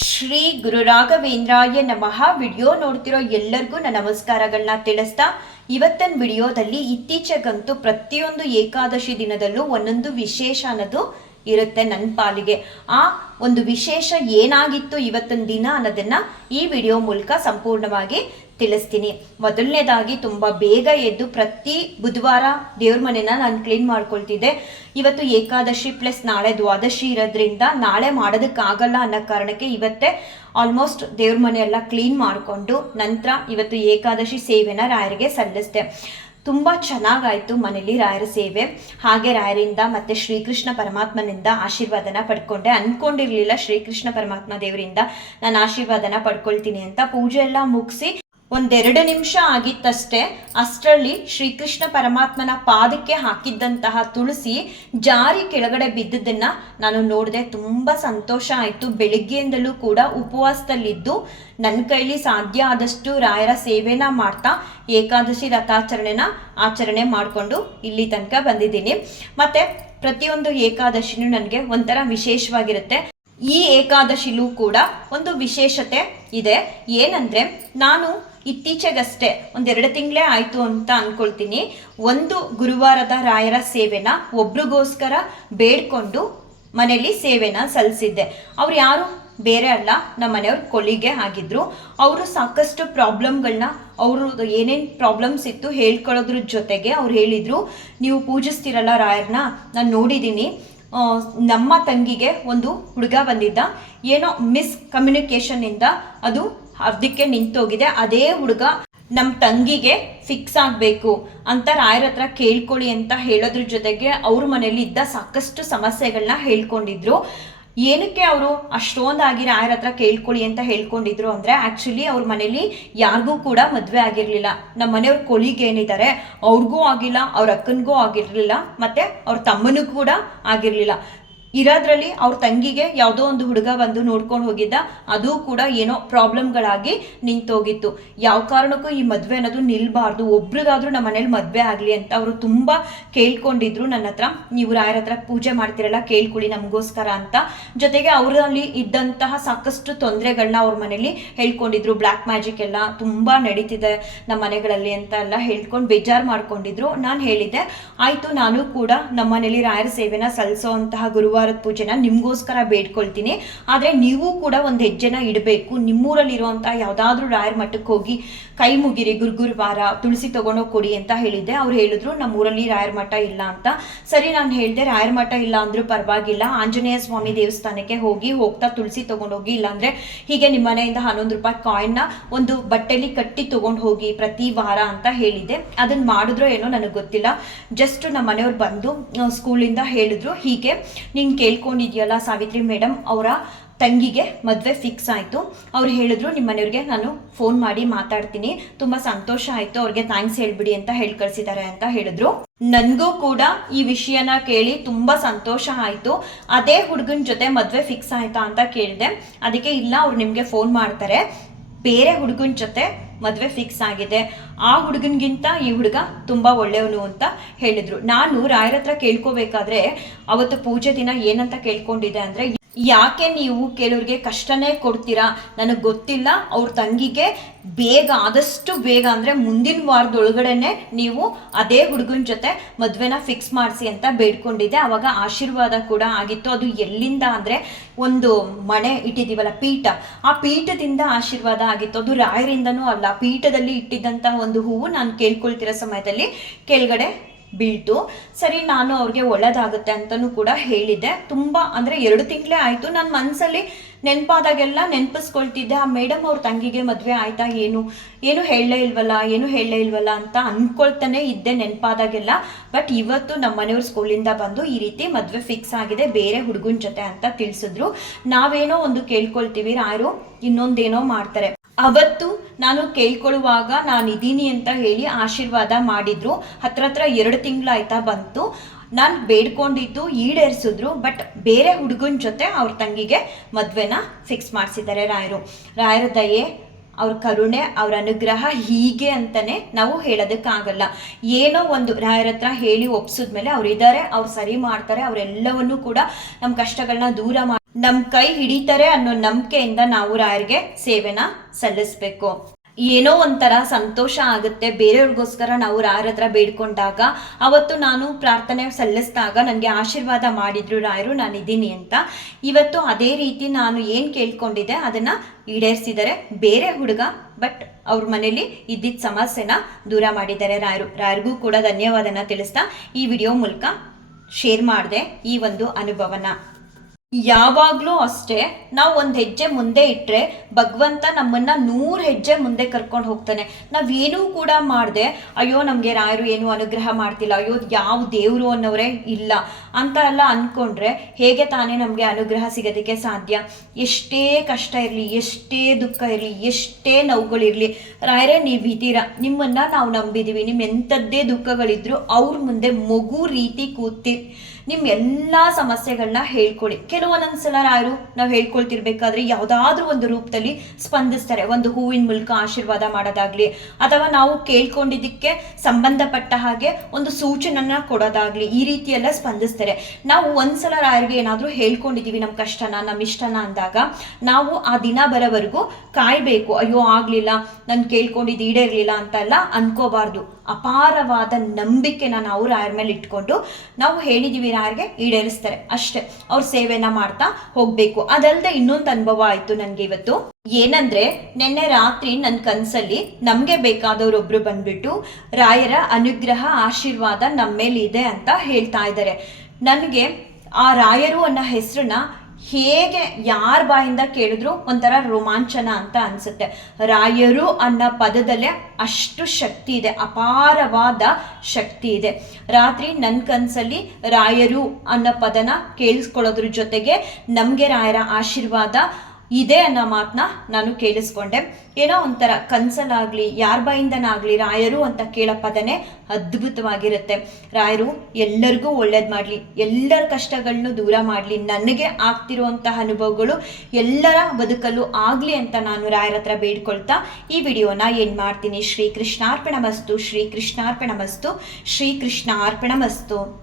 ಶ್ರೀ ಗುರು ರಾಘವೇಂದ್ರಾಯ ನಮಃ. ವಿಡಿಯೋ ನೋಡ್ತಿರೋ ಎಲ್ಲರಿಗೂ ನನ್ನ ನಮಸ್ಕಾರಗಳನ್ನ ತಿಳಿಸ್ತಾ, ಇವತ್ತಿನ ವಿಡಿಯೋದಲ್ಲಿ ಇತ್ತೀಚೆಗಂತೂ ಪ್ರತಿಯೊಂದು ಏಕಾದಶಿ ದಿನದಲ್ಲೂ ಒಂದೊಂದು ವಿಶೇಷ ಅನ್ನೋದು ಇರುತ್ತೆ ನನ್ನ ಪಾಲಿಗೆ. ಆ ಒಂದು ವಿಶೇಷ ಏನಾಗಿತ್ತು ಇವತ್ತಿನ ದಿನ ಅನ್ನೋದನ್ನ ಈ ವಿಡಿಯೋ ಮೂಲಕ ಸಂಪೂರ್ಣವಾಗಿ ತಿಳಿಸ್ತೀನಿ. ಮೊದಲನೇದಾಗಿ ತುಂಬ ಬೇಗ ಎದ್ದು ಪ್ರತಿ ಬುಧವಾರ ದೇವ್ರ ಮನೆನ ನಾನು ಕ್ಲೀನ್ ಮಾಡ್ಕೊಳ್ತಿದ್ದೆ. ಇವತ್ತು ಏಕಾದಶಿ ಪ್ಲಸ್ ನಾಳೆ ದ್ವಾದಶಿ ಇರೋದ್ರಿಂದ ನಾಳೆ ಮಾಡೋದಕ್ಕಾಗಲ್ಲ ಅನ್ನೋ ಕಾರಣಕ್ಕೆ ಇವತ್ತೇ ಆಲ್ಮೋಸ್ಟ್ ದೇವ್ರ ಮನೆಯೆಲ್ಲ ಕ್ಲೀನ್ ಮಾಡಿಕೊಂಡು ನಂತರ ಇವತ್ತು ಏಕಾದಶಿ ಸೇವೆನ ರಾಯರಿಗೆ ಸಲ್ಲಿಸಿದೆ. ತುಂಬ ಚೆನ್ನಾಗಾಯಿತು ಮನೇಲಿ ರಾಯರ ಸೇವೆ. ಹಾಗೆ ರಾಯರಿಂದ ಮತ್ತು ಶ್ರೀಕೃಷ್ಣ ಪರಮಾತ್ಮನಿಂದ ಆಶೀರ್ವಾದನ ಪಡ್ಕೊಂಡೆ. ಅಂದ್ಕೊಂಡಿರಲಿಲ್ಲ ಶ್ರೀಕೃಷ್ಣ ಪರಮಾತ್ಮ ದೇವರಿಂದ ನಾನು ಆಶೀರ್ವಾದನ ಪಡ್ಕೊಳ್ತೀನಿ ಅಂತ. ಪೂಜೆ ಎಲ್ಲ ಮುಗಿಸಿ ಒಂದೆರಡು ನಿಮಿಷ ಆಗಿತ್ತಷ್ಟೇ ಅಷ್ಟರಲ್ಲಿ ಶ್ರೀಕೃಷ್ಣ ಪರಮಾತ್ಮನ ಪಾದಕ್ಕೆ ಹಾಕಿದ್ದಂತಹ ತುಳಸಿ ಜಾರಿ ಕೆಳಗಡೆ ಬಿದ್ದದನ್ನ ನಾನು ನೋಡಿದೆ ತುಂಬ ಸಂತೋಷ ಆಯಿತು. ಬೆಳಿಗ್ಗೆಯಿಂದಲೂ ಕೂಡ ಉಪವಾಸದಲ್ಲಿದ್ದು ನನ್ನ ಕೈಲಿ ಸಾಧ್ಯ ಆದಷ್ಟು ರಾಯರ ಸೇವೆನ ಮಾಡ್ತಾ ಏಕಾದಶಿ ರಥಾಚರಣೆನ ಆಚರಣೆ ಮಾಡಿಕೊಂಡು ಇಲ್ಲಿ ತನಕ ಬಂದಿದ್ದೀನಿ. ಮತ್ತೆ ಪ್ರತಿಯೊಂದು ಏಕಾದಶಿನೂ ನನಗೆ ಒಂಥರ ವಿಶೇಷವಾಗಿರುತ್ತೆ. ಈ ಏಕಾದಶಿಲೂ ಕೂಡ ಒಂದು ವಿಶೇಷತೆ ಇದೆ. ಏನಂದ್ರೆ ನಾನು ಇತ್ತೀಚೆಗಷ್ಟೇ ಒಂದೆರಡು ತಿಂಗಳೇ ಆಯಿತು ಅಂತ ಅನ್ಕೊಳ್ತೀನಿ. ಒಂದು ಗುರುವಾರದ ರಾಯರ ಸೇವೆನ ಒಬ್ರಿಗೋಸ್ಕರ ಬೇಡ್ಕೊಂಡು ಮನೆಯಲ್ಲಿ ಸೇವೆನ ಸಲ್ಲಿಸಿದ್ದೆ. ಅವ್ರು ಯಾರು? ಬೇರೆ ಅಲ್ಲ, ನಮ್ಮ ಮನೆಯವ್ರ ಕೊಲಿಗೆ ಆಗಿದ್ರು. ಅವರು ಸಾಕಷ್ಟು ಪ್ರಾಬ್ಲಮ್ಗಳನ್ನ ಅವರು ಏನೇನು ಪ್ರಾಬ್ಲಮ್ಸ್ ಇತ್ತು ಹೇಳ್ಕೊಳ್ಳೋದ್ರ ಜೊತೆಗೆ ಅವ್ರು ಹೇಳಿದರು, ನೀವು ಪೂಜಿಸ್ತಿರಲ್ಲ ರಾಯರ್ನ? ನಾನು ನೋಡಿದ್ದೀನಿ ನಮ್ಮ ತಂಗಿಗೆ ಒಂದು ಹುಡುಗ ಬಂದಿದ್ದ. ಏನೋ ಮಿಸ್ ಕಮ್ಯುನಿಕೇಷನ್ನಿಂದ ಅದು ಅರ್ಧಕ್ಕೆ ನಿಂತೋಗಿದೆ. ಅದೇ ಹುಡುಗ ನಮ್ಮ ತಂಗಿಗೆ ಫಿಕ್ಸ್ ಆಗಬೇಕು ಅಂತ ರಾಯರ ಹತ್ರ ಕೇಳ್ಕೊಳ್ಳಿ ಅಂತ ಹೇಳೋದ್ರ ಜೊತೆಗೆ ಅವ್ರ ಮನೇಲಿ ಇದ್ದ ಸಾಕಷ್ಟು ಸಮಸ್ಯೆಗಳನ್ನ ಹೇಳ್ಕೊಂಡಿದ್ರು. ಏನಕ್ಕೆ ಅವರು ಅಷ್ಟೊಂದಾಗಿ ರಾಯರ ಹತ್ರ ಕೇಳ್ಕೊಳ್ಳಿ ಅಂತ ಹೇಳ್ಕೊಂಡಿದ್ರು ಅಂದರೆ ಆ್ಯಕ್ಚುಲಿ ಅವ್ರ ಮನೇಲಿ ಯಾರಿಗೂ ಕೂಡ ಮದುವೆ ಆಗಿರಲಿಲ್ಲ. ನಮ್ಮ ಮನೆಯವ್ರ ಕೊಳಿಗೆ ಏನಿದ್ದಾರೆ ಅವ್ರಿಗೂ ಆಗಿಲ್ಲ, ಅವ್ರ ಅಕ್ಕನಿಗೂ ಆಗಿರಲಿಲ್ಲ, ಮತ್ತು ಅವ್ರ ತಮ್ಮನಿಗೂ ಕೂಡ ಆಗಿರಲಿಲ್ಲ. ಇರೋದ್ರಲ್ಲಿ ಅವ್ರ ತಂಗಿಗೆ ಯಾವುದೋ ಒಂದು ಹುಡುಗ ಬಂದು ನೋಡ್ಕೊಂಡು ಹೋಗಿದ್ದ, ಅದು ಕೂಡ ಏನೋ ಪ್ರಾಬ್ಲಮ್ಗಳಾಗಿ ನಿಂತೋಗಿತ್ತು. ಯಾವ ಕಾರಣಕ್ಕೂ ಈ ಮದುವೆ ಅನ್ನೋದು ನಿಲ್ಬಾರ್ದು. ಒಬ್ರಿಗಾದ್ರೂ ನಮ್ಮ ಮನೇಲಿ ಮದುವೆ ಆಗಲಿ ಅಂತ ಅವರು ತುಂಬ ಕೇಳ್ಕೊಂಡಿದ್ರು ನನ್ನ ಹತ್ರ. ನೀವು ರಾಯರ ಹತ್ರ ಪೂಜೆ ಮಾಡ್ತಿರಲ್ಲ, ಕೇಳ್ಕೊಳ್ಳಿ ನಮಗೋಸ್ಕರ ಅಂತ. ಜೊತೆಗೆ ಅವರಲ್ಲಿ ಇದ್ದಂತಹ ಸಾಕಷ್ಟು ತೊಂದರೆಗಳನ್ನ ಅವ್ರ ಮನೇಲಿ ಹೇಳ್ಕೊಂಡಿದ್ರು. ಬ್ಲ್ಯಾಕ್ ಮ್ಯಾಜಿಕ್ ಎಲ್ಲ ತುಂಬ ನಡೀತಿದೆ ನಮ್ಮ ಮನೆಗಳಲ್ಲಿ ಅಂತ ಎಲ್ಲ ಹೇಳ್ಕೊಂಡು ಬೇಜಾರು ಮಾಡ್ಕೊಂಡಿದ್ರು. ನಾನು ಹೇಳಿದ್ದೆ, ಆಯಿತು, ನಾನು ಕೂಡ ನಮ್ಮ ಮನೇಲಿ ರಾಯರ ಸೇವೆನ ಸಲ್ಲಿಸೋವಂತಹ ಗುರುವಾರದ ಪೂಜೆನ ನಿಮಗೋಸ್ಕರ ಬೇಡ್ಕೊಳ್ತೀನಿ. ಆದರೆ ನೀವು ಕೂಡ ಒಂದು ಹೆಜ್ಜೆನ ಇಡಬೇಕು. ನಿಮ್ಮೂರಲ್ಲಿರುವಂಥ ಯಾವುದಾದ್ರೂ ರಾಯರ ಮಠಕ್ಕೆ ಹೋಗಿ ಕೈ ಮುಗಿರಿ ಗುರುಗುರುವಾರ ತುಳಸಿ ತಗೊಂಡೋಗಿ ಕೊಡಿ ಅಂತ ಹೇಳಿದ್ದೆ. ಅವ್ರು ಹೇಳಿದ್ರು ನಮ್ಮ ಊರಲ್ಲಿ ರಾಯರ ಮಠ ಇಲ್ಲ ಅಂತ. ಸರಿ, ನಾನು ಹೇಳಿದೆ, ರಾಯರ ಮಠ ಇಲ್ಲ ಅಂದರೂ ಪರವಾಗಿಲ್ಲ. ಆಂಜನೇಯ ಸ್ವಾಮಿ ದೇವಸ್ಥಾನಕ್ಕೆ ಹೋಗಿ ಹೋಗ್ತಾ ತುಳಸಿ ತಗೊಂಡೋಗಿ, ಇಲ್ಲಾಂದರೆ ಹೀಗೆ ನಿಮ್ಮ ಮನೆಯಿಂದ ಹನ್ನೊಂದು ರೂಪಾಯಿ ಕಾಯಿನ್ನ ಒಂದು ಬಟ್ಟೆಲಿ ಕಟ್ಟಿ ತೊಗೊಂಡು ಹೋಗಿ ಪ್ರತಿ ವಾರ ಅಂತ ಹೇಳಿದೆ ಅದನ್ನು ಮಾಡಿದ್ರೋ ಏನೋ ನನಗೆ ಗೊತ್ತಿಲ್ಲ. ಜಸ್ಟ್ ನಮ್ಮ ಮನೆಯವ್ರು ಬಂದು ಸ್ಕೂಲಿಂದ ಹೇಳಿದ್ರು. ಹೀಗೆ ನೀನು ಕೇಳ್ಕೊಂಡಿದ್ಯಲ್ಲ ಸಾವಿತ್ರಿ ಮೇಡಮ್, ಅವರ ತಂಗಿಗೆ ಮದುವೆ ಫಿಕ್ಸ್ ಆಯಿತು. ಅವ್ರು ಹೇಳಿದ್ರು ನಿಮ್ಮ ಮನೆಯವ್ರಿಗೆ ನಾನು ಫೋನ್ ಮಾಡಿ ಮಾತಾಡ್ತೀನಿ. ತುಂಬ ಸಂತೋಷ ಆಯಿತು. ಅವ್ರಿಗೆ ಥ್ಯಾಂಕ್ಸ್ ಹೇಳ್ಬಿಡಿ ಅಂತ ಹೇಳಿ ಕಳಿಸಿದ್ದಾರೆ ಅಂತ ಹೇಳಿದ್ರು. ನನಗೂ ಕೂಡ ಈ ವಿಷಯನ ಕೇಳಿ ತುಂಬ ಸಂತೋಷ ಆಯಿತು. ಅದೇ ಹುಡುಗನ ಜೊತೆ ಮದುವೆ ಫಿಕ್ಸ್ ಆಯ್ತಾ ಅಂತ ಕೇಳಿದೆ. ಅದಕ್ಕೆ ಇಲ್ಲ, ಅವ್ರು ನಿಮಗೆ ಫೋನ್ ಮಾಡ್ತಾರೆ. ಬೇರೆ ಹುಡುಗನ ಜೊತೆ ಮದುವೆ ಫಿಕ್ಸ್ ಆಗಿದೆ. ಆ ಹುಡುಗನಿಗಿಂತ ಈ ಹುಡುಗ ತುಂಬ ಒಳ್ಳೆಯವನು ಅಂತ ಹೇಳಿದ್ರು. ನಾನು ರಾಯರ ಹತ್ರ ಕೇಳ್ಕೋಬೇಕಾದ್ರೆ ಅವತ್ತು ಪೂಜೆ ದಿನ ಏನಂತ ಕೇಳ್ಕೊಂಡಿದ್ದೆ ಅಂದರೆ ಯಾಕೆ ನೀವು ಕೆಲವ್ರಿಗೆ ಕಷ್ಟನೇ ಕೊಡ್ತೀರಾ? ನನಗೆ ಗೊತ್ತಿಲ್ಲ. ಅವ್ರ ತಂಗಿಗೆ ಬೇಗ, ಆದಷ್ಟು ಬೇಗ ಅಂದರೆ ಮುಂದಿನ ವಾರದೊಳಗಡೆನೆ ನೀವು ಅದೇ ಹುಡುಗನ ಜೊತೆ ಮದುವೆನ ಫಿಕ್ಸ್ ಮಾಡಿಸಿ ಅಂತ ಬೇಡ್ಕೊಂಡಿದ್ದೆ. ಆವಾಗ ಆಶೀರ್ವಾದ ಕೂಡ ಆಗಿತ್ತು. ಅದು ಎಲ್ಲಿಂದ ಅಂದರೆ ಒಂದು ಮಣೆ ಇಟ್ಟಿದ್ದೀವಲ್ಲ, ಪೀಠ. ಆ ಪೀಠದಿಂದ ಆಶೀರ್ವಾದ ಆಗಿತ್ತು. ಅದು ರಾಯರಿಂದನೂ ಅಲ್ಲ, ಪೀಠದಲ್ಲಿ ಇಟ್ಟಿದ್ದಂಥ ಒಂದು ಹೂವು ನಾನು ಕೇಳ್ಕೊಳ್ತಿರೋ ಸಮಯದಲ್ಲಿ ಕೆಳಗಡೆ ಬೀಳ್ತು. ಸರಿ, ನಾನು ಅವ್ರಿಗೆ ಒಳ್ಳೇದಾಗುತ್ತೆ ಅಂತಲೂ ಕೂಡ ಹೇಳಿದ್ದೆ. ತುಂಬ ಅಂದರೆ ಎರಡು ತಿಂಗಳೇ ಆಯಿತು. ನನ್ನ ಮನಸ್ಸಲ್ಲಿ ನೆನಪಾದಾಗೆಲ್ಲ ನೆನಪಿಸ್ಕೊಳ್ತಿದ್ದೆ. ಆ ಮೇಡಮ್ ಅವ್ರ ತಂಗಿಗೆ ಮದುವೆ ಆಯ್ತಾ, ಏನು? ಏನು ಹೇಳಲೇ ಇಲ್ವಲ್ಲ, ಏನು ಹೇಳಲೇ ಇಲ್ವಲ್ಲ ಅಂತ ಅಂದ್ಕೊಳ್ತಾನೆ ಇದ್ದೆ ನೆನಪಾದಾಗೆಲ್ಲ. ಬಟ್ ಇವತ್ತು ನಮ್ಮ ಮನೆಯವ್ರ ಸ್ಕೂಲಿಂದ ಬಂದು ಈ ರೀತಿ ಮದುವೆ ಫಿಕ್ಸ್ ಆಗಿದೆ. ಬೇರೆ ಹುಡುಗನ ಜೊತೆ ಅಂತ ತಿಳಿಸಿದ್ರು. ನಾವೇನೋ ಒಂದು ಕೇಳ್ಕೊಳ್ತೀವಿ, ರಾಯರು ಇನ್ನೊಂದೇನೋ ಮಾಡ್ತಾರೆ. ಅವತ್ತು ನಾನು ಕೇಳ್ಕೊಳ್ಳುವಾಗ ನಾನು ಇದ್ದೀನಿ ಅಂತ ಹೇಳಿ ಆಶೀರ್ವಾದ ಮಾಡಿದ್ರು. ಹತ್ರ ಹತ್ರ ಎರಡು ತಿಂಗಳಾಯ್ತಾ ಬಂತು. ನಾನು ಬೇಡ್ಕೊಂಡಿದ್ದು ಈಡೇರಿಸಿದ್ರು, ಬಟ್ ಬೇರೆ ಹುಡುಗನ ಜೊತೆ ಅವ್ರ ತಂಗಿಗೆ ಮದುವೆನ ಫಿಕ್ಸ್ ಮಾಡಿಸಿದ್ದಾರೆ ರಾಯರು. ರಾಯರ ದಯೆ, ಅವ್ರ ಕರುಣೆ, ಅವ್ರ ಅನುಗ್ರಹ ಹೀಗೆ ಅಂತಲೇ ನಾವು ಹೇಳೋದಕ್ಕಾಗಲ್ಲ. ಏನೋ ಒಂದು ರಾಯರ ಹತ್ರ ಹೇಳಿ ಒಪ್ಸಿದ್ಮೇಲೆ ಅವ್ರು ಇದ್ದಾರೆ ಅವ್ರು ಸರಿ ಮಾಡ್ತಾರೆ, ಅವರೆಲ್ಲವನ್ನೂ ಕೂಡ ನಮ್ಮ ಕಷ್ಟಗಳನ್ನ ದೂರ ಮಾಡಿ ನಮ್ಮ ಕೈ ಹಿಡಿತಾರೆ ಅನ್ನೋ ನಂಬಿಕೆಯಿಂದ ನಾವು ರಾಯರಿಗೆ ಸೇವೆನ ಸಲ್ಲಿಸ್ಬೇಕು. ಏನೋ ಒಂಥರ ಸಂತೋಷ ಆಗುತ್ತೆ. ಬೇರೆಯವ್ರಿಗೋಸ್ಕರ ನಾವು ರಾಯರ ಹತ್ರ ಬೇಡ್ಕೊಂಡಾಗ, ಅವತ್ತು ನಾನು ಪ್ರಾರ್ಥನೆ ಸಲ್ಲಿಸಿದಾಗ ನನಗೆ ಆಶೀರ್ವಾದ ಮಾಡಿದ್ರು ರಾಯರು ನಾನು ಇದ್ದೀನಿ ಅಂತ. ಇವತ್ತು ಅದೇ ರೀತಿ ನಾನು ಏನು ಕೇಳ್ಕೊಂಡಿದ್ದೆ, ಅದನ್ನು ಈಡೇರಿಸಿದ್ದಾರೆ. ಬೇರೆ ಹುಡುಗ, ಬಟ್ ಅವ್ರ ಮನೇಲಿ ಇದ್ದಿದ್ದ ಸಮಸ್ಯೆನ ದೂರ ಮಾಡಿದ್ದಾರೆ ರಾಯರು. ರಾಯರಿಗೂ ಕೂಡ ಧನ್ಯವಾದನ ತಿಳಿಸ್ತಾ ಈ ವಿಡಿಯೋ ಮೂಲಕ ಶೇರ್ ಮಾಡಿದೆ ಈ ಒಂದು ಅನುಭವನ. ಯಾವಾಗಲೂ ಅಷ್ಟೇ, ನಾವು ಒಂದು ಹೆಜ್ಜೆ ಮುಂದೆ ಇಟ್ಟರೆ ಭಗವಂತ ನಮ್ಮನ್ನ ನೂರು ಹೆಜ್ಜೆ ಮುಂದೆ ಕರ್ಕೊಂಡು ಹೋಗ್ತಾನೆ. ನಾವೇನೂ ಕೂಡ ಮಾಡದೆ, ಅಯ್ಯೋ ನಮಗೆ ರಾಯರು ಏನು ಅನುಗ್ರಹ ಮಾಡ್ತಿಲ್ಲ, ಅಯ್ಯೋ ಯಾವ ದೇವರು ಅನ್ನೋರೇ ಇಲ್ಲ ಅಂತ ಎಲ್ಲ ಅಂದ್ಕೊಂಡ್ರೆ ಹೇಗೆ ತಾನೇ ನಮಗೆ ಅನುಗ್ರಹ ಸಿಗೋದಕ್ಕೆ ಸಾಧ್ಯ? ಎಷ್ಟೇ ಕಷ್ಟ ಇರಲಿ, ಎಷ್ಟೇ ದುಃಖ ಇರಲಿ, ಎಷ್ಟೇ ನೋವುಗಳಿರಲಿ ರಾಯರೇ ನೀವು ಇದ್ದೀರಾ? ನಿಮ್ಮನ್ನ ನಾವು ನಂಬಿದ್ದೀವಿ ನಿಮ್ಮ ಎಂಥದ್ದೇ ದುಃಖಗಳಿದ್ರು ಅವ್ರ ಮುಂದೆ ಮಗು ರೀತಿ ಕೂತಿ ನಿಮ್ಮ ಎಲ್ಲ ಸಮಸ್ಯೆಗಳನ್ನ ಹೇಳ್ಕೊಳ್ಳಿ ಕೆಲವೊಂದೊಂದ್ಸಲ ಯಾರು ನಾವು ಹೇಳ್ಕೊಳ್ತಿರ್ಬೇಕಾದ್ರೆ ಯಾವುದಾದ್ರೂ ಒಂದು ರೂಪದಲ್ಲಿ ಸ್ಪಂದಿಸ್ತಾರೆ. ಒಂದು ಹೂವಿನ ಮೂಲಕ ಆಶೀರ್ವಾದ ಮಾಡೋದಾಗ್ಲಿ, ಅಥವಾ ನಾವು ಕೇಳ್ಕೊಂಡಿದ್ದಕ್ಕೆ ಸಂಬಂಧಪಟ್ಟ ಹಾಗೆ ಒಂದು ಸೂಚನೆನ ಕೊಡೋದಾಗ್ಲಿ ಈ ರೀತಿ ಎಲ್ಲ ಸ್ಪಂದಿಸ್ತಾರೆ. ನಾವು ಒಂದ್ಸಲ ರಾಯರಿಗೆ ಏನಾದರೂ ಹೇಳ್ಕೊಂಡಿದ್ದೀವಿ ನಮ್ಮ ಕಷ್ಟನ ನಮ್ಮ ಇಷ್ಟನ ಅಂದಾಗ, ನಾವು ಆ ದಿನ ಬರೋವರೆಗೂ ಕಾಯಬೇಕು. ಅಯ್ಯೋ ಆಗಲಿಲ್ಲ, ನಾನು ಕೇಳ್ಕೊಂಡಿದ್ದು ಈಡೇರಲಿಲ್ಲ ಅಂತೆಲ್ಲ ಅನ್ಕೋಬಾರ್ದು. ಅಪಾರವಾದ ನಂಬಿಕೆನ ನಾವು ರಾಯರ ಮೇಲೆ ಇಟ್ಕೊಂಡು ನಾವು ಹೇಳಿದ್ದೀವಿ ರಾಯರಿಗೆ ಈಡೇರಿಸ್ತಾರೆ. ಅಷ್ಟೇ, ಅವ್ರ ಸೇವೆನ ಮಾಡ್ತಾ ಹೋಗ್ಬೇಕು. ಅದಲ್ಲದೆ ಇನ್ನೊಂದು ಅನುಭವ ಆಯ್ತು ನನಗೆ ಇವತ್ತು. ಏನಂದ್ರೆ, ನಿನ್ನೆ ರಾತ್ರಿ ನನ್ನ ಕನಸಲ್ಲಿ ನಮಗೆ ಬೇಕಾದವರೊಬ್ರು ಬಂದ್ಬಿಟ್ಟು ರಾಯರ ಅನುಗ್ರಹ, ಆಶೀರ್ವಾದ ನಮ್ಮ ಮೇಲೆ ಇದೆ ಅಂತ ಹೇಳ್ತಾ ಇದ್ದಾರೆ. ನನಗೆ ಆ ರಾಯರು ಅನ್ನೋ ಹೆಸರನ್ನ ಹೇಗೆ ಯಾರ ಬಾಯಿಂದ ಕೇಳಿದ್ರು ಒಂಥರ ರೋಮಾಂಚನ ಅಂತ ಅನ್ಸುತ್ತೆ. ರಾಯರು ಅನ್ನೋ ಪದದಲ್ಲೇ ಅಷ್ಟು ಶಕ್ತಿ ಇದೆ, ಅಪಾರವಾದ ಶಕ್ತಿ ಇದೆ. ರಾತ್ರಿ ನನ್ನ ಕನಸಲ್ಲಿ ರಾಯರು ಅನ್ನೋ ಪದನ ಕೇಳಿಸ್ಕೊಳ್ಳೋದ್ರ ಜೊತೆಗೆ ನಮಗೆ ರಾಯರ ಆಶೀರ್ವಾದ ಇದೆ ಅನ್ನೋ ಮಾತನ್ನ ನಾನು ಕೇಳಿಸ್ಕೊಂಡೆ. ಏನೋ ಒಂಥರ ಕನ್ಸಲ್ಲಾಗಲಿ, ಯಾರ ಬಾಯಿಂದನಾಗಲಿ ರಾಯರು ಅಂತ ಕೇಳೋ ಪದನೇ ಅದ್ಭುತವಾಗಿರುತ್ತೆ. ರಾಯರು, ಎಲ್ಲರಿಗೂ ಒಳ್ಳೇದು ಮಾಡಲಿ. ಎಲ್ಲರ ಕಷ್ಟಗಳನ್ನು ದೂರ ಮಾಡಲಿ. ನನಗೆ ಆಗ್ತಿರುವಂತಹ ಅನುಭವಗಳು ಎಲ್ಲರ ಬದುಕಲ್ಲೂ ಆಗಲಿ ಅಂತ ನಾನು ರಾಯರ ಹತ್ರ ಬೇಡ್ಕೊಳ್ತಾ ಈ ವಿಡಿಯೋನ ಏನು ಮಾಡ್ತೀನಿ. ಶ್ರೀ ಕೃಷ್ಣಾರ್ಪಣ ಮಸ್ತು ಶ್ರೀ ಕೃಷ್ಣಾರ್ಪಣ ಮಸ್ತು ಶ್ರೀ ಕೃಷ್ಣಾರ್ಪಣ ಮಸ್ತು